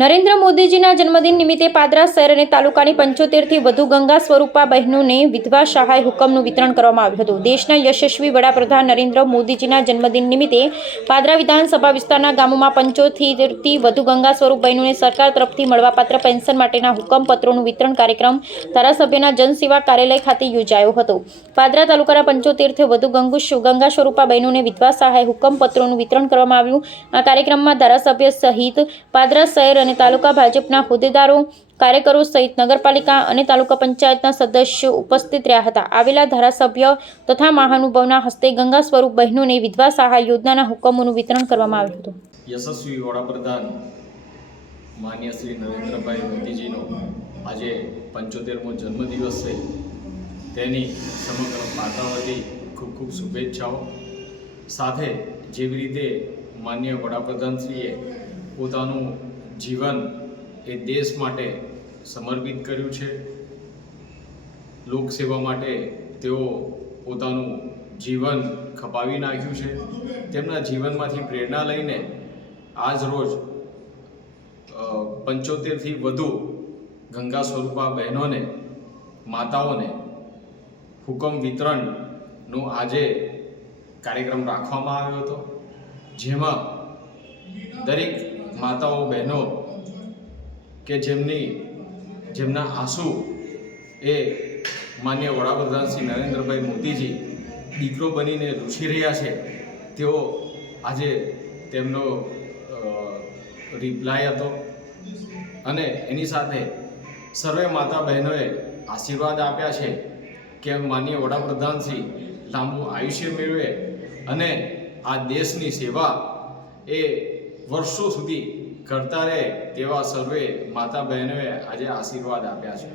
નરેન્દ્ર મોદીજીના જન્મદિન નિમિત્તે પાદરા શહેર અને તાલુકાની 75થી વધુ ગંગા સ્વરૂપા બહેનોને વિધવા સહાય હુકમનું વિતરણ કરવામાં આવ્યું હતું। દેશના યશસ્વી વડાપ્રધાન નરેન્દ્ર મોદીજીના જન્મદિન નિમિત્તે પાદરા વિધાનસભા વિસ્તારના ગામોમાં 75થી વધુ ગંગા સ્વરૂપ બહેનોને સરકાર તરફથી મળવાપાત્ર પેન્શન માટેના હુકમપત્રોનું વિતરણ કાર્યક્રમ ધારાસભ્યના જનસેવા કાર્યાલય ખાતે યોજાયો હતો। પાદરા તાલુકાના 75થી વધુ ગંગા સ્વરૂપા બહેનોને વિધવા સહાય હુકમપત્રોનું વિતરણ કરવામાં આવ્યું। આ કાર્યક્રમમાં ધારાસભ્ય સહિત પાદરા શહેર અને તાલુકા ભાજપના હોદ્દેદારો, કાર્યકરો સહિત નગરપાલિકા અને તાલુકા પંચાયતના સદસ્યો ઉપસ્થિત રહ્યા હતા। આવેલા ધારાસભ્ય તથા મહાનુભાવના હસ્તે ગંગા સ્વરૂપ બહેનોને વિધવા સહાય યોજનાના હુકમોનું વિતરણ કરવામાં આવ્યું હતું। યશસ્વી વડાપ્રધાન માન્ય શ્રી નરેન્દ્રભાઈ મોદીજીનો આજે 75મો જન્મદિવસ છે। તેની સમગ્ર પાટણથી ખૂબ ખૂબ શુભેચ્છાઓ। સાથે જેવી રીતે માન્ય વડાપ્રધાનશ્રીએ પોતાનું જીવન એ દેશ માટે સમર્પિત કર્યું છે, લોકસેવા માટે તેઓ પોતાનું જીવન ખપાવી નાખ્યું છે। તેમના જીવનમાંથી પ્રેરણા લઈને આજ રોજ 75થી વધુ ગંગા સ્વરૂપા બહેનોને, માતાઓને હુકમ વિતરણનો આજે કાર્યક્રમ રાખવામાં આવ્યો હતો, જેમાં દરેક માતાઓ બહેનો કે જેમના આંસુ એ માન્ય વડાપ્રધાન શ્રી નરેન્દ્રભાઈ મોદીજી દીકરો બનીને રૂસી રહ્યા છે, તેઓ આજે તેમનો રિપ્લાય હતો અને એની સાથે સર્વે માતા બહેનોએ આશીર્વાદ આપ્યા છે કે માન્ય વડાપ્રધાન શ્રી લાંબુ આયુષ્ય મેળવે અને આ દેશની સેવા એ વર્ષો સુધી કરતા રહે તેવા સર્વે માતા બહેનોએ આજે આશીર્વાદ આપ્યા છે।